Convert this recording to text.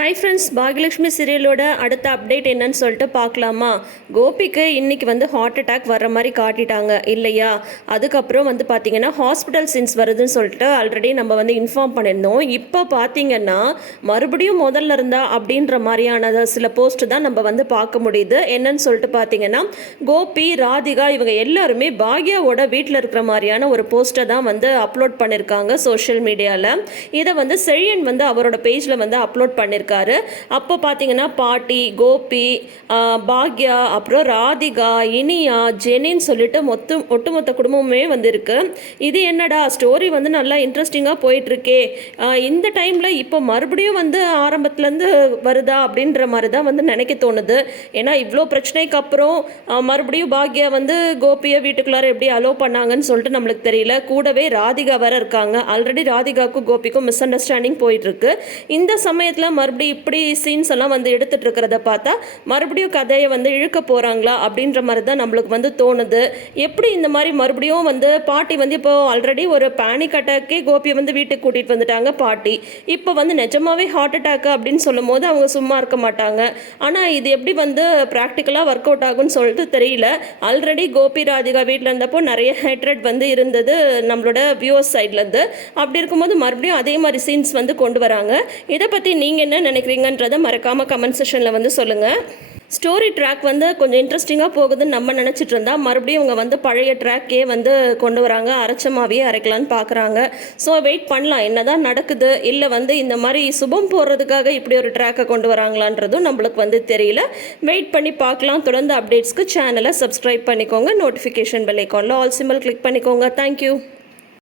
Hi friends Bhagyalakshmi சீரியலோட அடுத்த update என்னன்னு சொல்லிட்டு பார்க்கலாமா? கோபிக்கு இன்றைக்கி வந்து ஹார்ட் அட்டாக் வர்ற மாதிரி காட்டிட்டாங்க. இல்லையா? அதுக்கப்புறம் வந்து பார்த்தீங்கன்னா ஹாஸ்பிட்டல் சீன்ஸ் வருதுன்னு சொல்லிட்டு ஆல்ரெடி நம்ம வந்து இன்ஃபார்ம் பண்ணியிருந்தோம். இப்போ பார்த்திங்கன்னா மறுபடியும் முதல்ல இருந்தா அப்படின்ற மாதிரியான சில போஸ்ட் தான் நம்ம வந்து பார்க்க முடியுது. என்னன்னு சொல்லிட்டு பார்த்தீங்கன்னா கோபி ராதிகா இவங்க எல்லாருமே பாக்யாவோட வீட்டில் இருக்கிற மாதிரியான ஒரு போஸ்ட்டை தான் வந்து அப்லோட் பண்ணியிருக்காங்க சோஷியல் மீடியாவில் இதை வந்து செழியன் வந்து அவரோட பேஜில் வந்து அப்லோட் பண்ணியிருக்காங்க இருக்காரு அப்போ பார்த்தீங்கன்னா பாட்டி கோபி பாக்யா அப்புறம் ராதிகா இனியா ஜெனின்னு சொல்லிட்டு மொத்த ஒட்டுமொத்த குடும்பமுமே வந்து இருக்கு இது என்னடா ஸ்டோரி வந்து நல்லா இன்ட்ரெஸ்டிங்காக போயிட்டுருக்கே. இந்த டைமில் இப்போ மறுபடியும் வந்து ஆரம்பத்துலேருந்து வருதா அப்படின்ற மாதிரி தான் வந்து நினைக்க தோணுது. ஏன்னா இவ்வளோ பிரச்சனைக்கு அப்புறம் மறுபடியும் பாக்யா வந்து கோபியை வீட்டுக்குள்ளார எப்படி அலோவ் பண்ணாங்கன்னு சொல்லிட்டு நம்மளுக்கு தெரியல. கூடவே ராதிகா வேற இருக்காங்க. ஆல்ரெடி ராதிகாவுக்கும் கோபிக்கும் மிஸ் அண்டர்ஸ்டாண்டிங் போயிட்டுருக்கு. இந்த சமயத்தில் மறுபடியும் அப்படி இப்படி சீன்ஸ் எல்லாம் வந்து எடுத்துட்டு இருக்கிறத பார்த்தா மறுபடியும் கதையை வந்து இழுக்க போகிறாங்களா அப்படின்ற மாதிரி தான் நம்மளுக்கு வந்து தோணுது. எப்படி இந்த மாதிரி மறுபடியும் வந்து பாட்டி வந்து இப்போ ஆல்ரெடி ஒரு பேனிக் அட்டாக்கே கோபியை வந்து வீட்டுக்கு கூட்டிகிட்டு வந்துட்டாங்க பாட்டி. இப்போ வந்து நிஜமாவே ஹார்ட் அட்டாக் அப்படின்னு சொல்லும் போது அவங்க சும்மா இருக்க மாட்டாங்க. ஆனால் இது எப்படி வந்து ப்ராக்டிக்கலாக ஒர்க் அவுட் ஆகும்னு சொல்லிட்டு தெரியல. ஆல்ரெடி கோபி ராதிகா வீட்டில் இருந்தப்போ நிறைய ஹேட்ரட் வந்து இருந்தது நம்மளோட வியூவர்ஸ் சைட்லேருந்து அப்படி இருக்கும்போது மறுபடியும் அதே மாதிரி சீன்ஸ் வந்து கொண்டு வராங்க. இதை பற்றி நீங்கள் என்ன நினைக்கிறீங்கன்றதை மறக்காமல் கமெண்ட் செஷனில் வந்து சொல்லுங்கள் ஸ்டோரி ட்ராக் வந்து கொஞ்சம் இன்ட்ரெஸ்டிங்காக போகுதுன்னு நம்ம நினச்சிட்டு இருந்தா மறுபடியும் இவங்க வந்து பழைய ட்ராக்கே வந்து கொண்டு வராங்க அரைச்சமாவே அரைக்கலான்னு பார்க்குறாங்க ஸோ வெயிட் பண்ணலாம் என்னதான் நடக்குது இல்லை வந்து இந்த மாதிரி சுபம் போடுறதுக்காக இப்படி ஒரு ட்ராக்கை கொண்டு வராங்களான்றதும் நம்மளுக்கு வந்து தெரியல. வெயிட் பண்ணி பார்க்கலாம் தொடர்ந்து அப்டேட்ஸ்க்கு சேனலை சப்ஸ்கிரைப் பண்ணிக்கோங்க நோட்டிஃபிகேஷன் பெல் ஐக்கானில் ஆல் சிம்பிள் கிளிக் பண்ணிக்கோங்க. Thank you